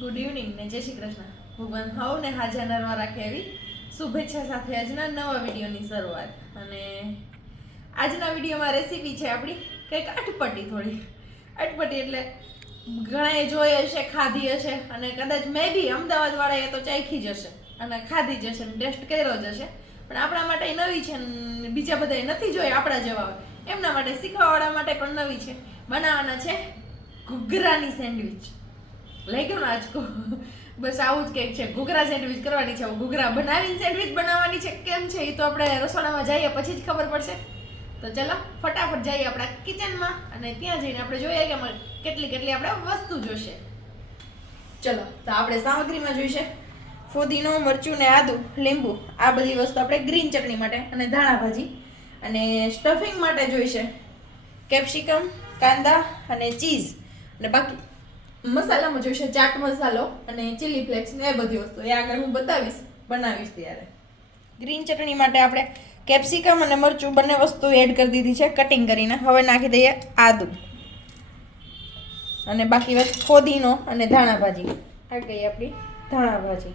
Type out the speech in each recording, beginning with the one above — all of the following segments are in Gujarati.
ગુડ ઇવનિંગ ને જય શ્રી કૃષ્ણ. ભગવાન હવ ને હાજર નરવા રાખે એવી શુભેચ્છા સાથે આજના નવા વિડીયોની શરૂઆત. અને આજના વિડીયોમાં રેસીપી છે આપણી કંઈક અટપટી થોડી. અટપટી એટલે ઘણાએ જોઈ હશે, ખાધી હશે, અને કદાચ મેં બી અમદાવાદ વાળાએ તો ચાખી જ હશે અને ખાધી જ હશે ટેસ્ટ કર્યો જ હશે. પણ આપણા માટે નવી છે બીજા બધાએ નથી જોઈ આપણા જેવા એમના માટે શીખવાવાળા માટે પણ નવી છે. બનાવવાના છે ઘૂઘરાની સેન્ડવિચ. લઈ ગયો આજકો બસ આવું જ કંઈક છે. ઘૂઘરા સેન્ડવિચ કરવાની છે. ઘૂઘરા બનાવીને સેન્ડવિચ બનાવવાની છે. કેમ છે? એ તો આપણે રસોડામાં જઈએ પછી જ ખબર પડશે. તો ચલો, ફટાફટ જઈએ આપણા કિચનમાં અને ત્યાં જઈને આપણે જોઈએ કે કેટલી કેટલી આપણે વસ્તુ જોશે. ચલો, તો આપણે સામગ્રીમાં જોઈશે. ફુદીનો, મરચું ને આદુ, લીંબુ. આ બધી વસ્તુ આપણે ગ્રીન ચટણી માટે અને ધાણા ભાજી અને સ્ટફિંગ માટે જોઈશે. કેપ્સિકમ, કાંદા અને ચીઝ. અને બાકી મસાલામાં જોઈશે, ચાટ મસાલો અને ચીલી ફ્લેક્સ ને એ બધી વસ્તુ. એ આગળ હું બતાવીશ, બનાવીશ ત્યારે. ગ્રીન ચટણી માટે આપણે કેપ્સિકમ અને મરચું બંને વસ્તુ એડ કરી દીધી છે કટિંગ કરીને. હવે નાખી દઈએ આદુ. અને બાકી વાત ફોદીનો અને ધાણા ભાજી આ ગઈ આપણી ધાણા ભાજી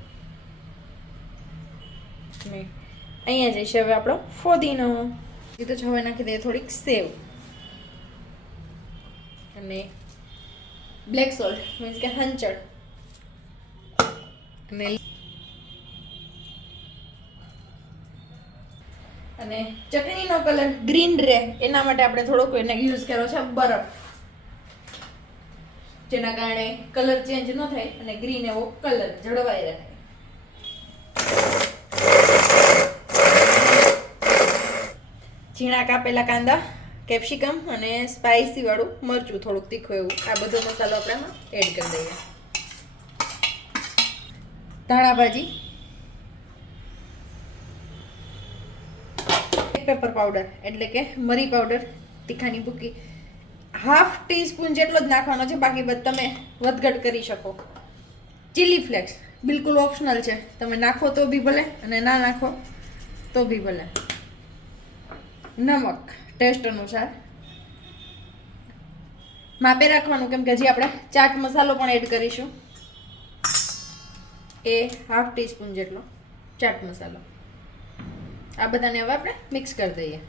અહીંયા જઈશે હવે આપણો ફોદીનો. એ તો હવે નાખી દઈએ થોડીક સેવ. અને બ્લેક સોલ્ટ મીન્સ કે હંચળ અને ચટણીનો કલર ગ્રીન રહે. એના માટે આપણે થોડોક એને યુઝ કર્યો છે બરફ. જેના કારણે કલર ચેન્જ ન થાય અને ગ્રીન એવો કલર જળવાઈ રહે. ઝીણા કાપેલા કાંદા. કેપ્સિકમ અને સ્પાઇસીવાળું મરચું થોડુંક તીખું એવું. આ બધો મસાલો આપણે આમાં એડ કરી દઈએ. ધાણા ભાજી. પેપર પાવડર એટલે કે મરી પાવડર તીખાની ભૂકી. હાફ ટીસ્પૂન જેટલો જ નાખવાનો છે, બાકી બધ તમે વધઘટ કરી શકો. ચીલી ફ્લેક્સ બિલકુલ ઓપ્શનલ છે. તમે નાખો તો બી ભલે અને ના નાખો તો બી ભલે. નમક. ટેસ્ટ અનુસાર. માપે રાખવાનું, કેમ કે હજી આપણે ચાટ મસાલો પણ એડ કરીશું. એ હાફ ટીસ્પૂન જેટલો ચાટ મસાલો. આ બધાને હવે આપણે મિક્સ કરી દઈએ.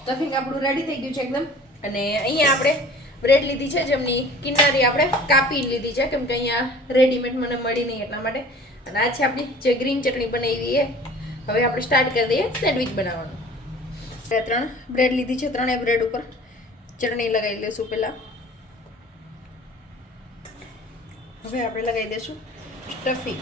સ્ટફિંગ આપણું રેડી થઈ ગયું છે એકદમ. અને અહીંયા આપણે બ્રેડ લીધી છે, જેમની કિનારી આપણે કાપી લીધી છે, કેમ કે અહીંયા રેડીમેડ મને મળી નહીં એટલા માટે. અને આ આપણી જે ગ્રીન ચટણી બનાવી એ. હવે આપણે સ્ટાર્ટ કરી દઈએ સેન્ડવિચ બનાવવાનું. ત્રણ બ્રેડ લીધી છે, ત્રણેય બ્રેડ ઉપર. ચટણી લગાવી લઈશું પહેલાં. હવે આપણે લગાવી દઈશું સ્ટફિંગ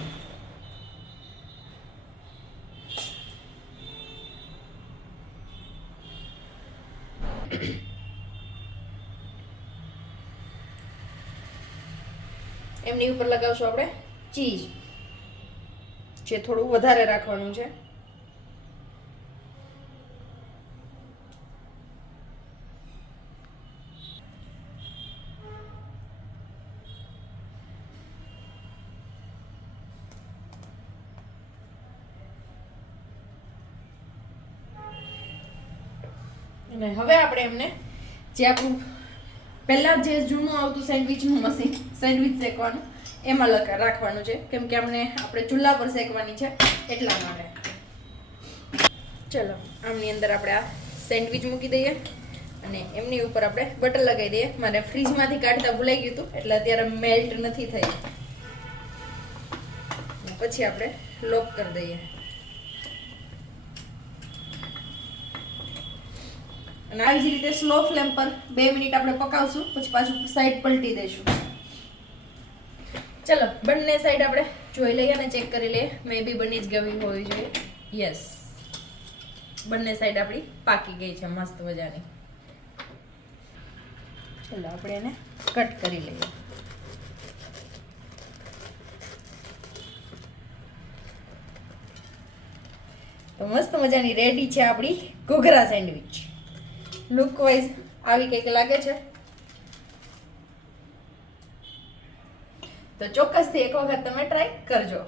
એમની ઉપર લગાવશું આપણે ચીઝ જે થોડું વધારે રાખવાનું છે. અને હવે આપણે એમને જે આપણું પહેલાં જે જૂનું આવતું સેન્ડવિચનું મશીન, સેન્ડવિચ શેકવાનું એમાં લખા રાખવાનું છે. કેમ કે આપણે આપણે ચૂલા પર શેકવાની છે, એટલા માટે. ચલો, આમની અંદર આપણે આ સેન્ડવિચ મૂકી દઈએ અને એમની ઉપર આપણે બટર લગાવી દઈએ. મારે ફ્રીજમાંથી કાઢતા ભૂલાઈ ગયું હતું, એટલે અત્યારે મેલ્ટ નથી થઈ. પછી આપણે લોક કરી દઈએ. અને આવી જ રીતે સ્લો ફ્લેમ પર બે મિનિટ આપણે પકાવશું, પછી પાછું સાઈડ પલટી દઈશું. ચલો, બંને સાઈડ આપણે જોઈ લઈએ અને ચેક કરી લઈએ. મે બી બની જ ગવી હોવી જોઈએ યસ બંને સાઈડ આપણી પાકી ગઈ છે, મસ્ત મજાની. ચલો, આપણે એને કટ કરી લઈએ. તો મસ્ત મજાની રેડી છે આપણી ઘૂઘરા સેન્ડવિચ લુક વાઇઝ આવી કંઈક લાગે છે? તો ચોક્કસથી એક વખત તમે ટ્રાય કરજો.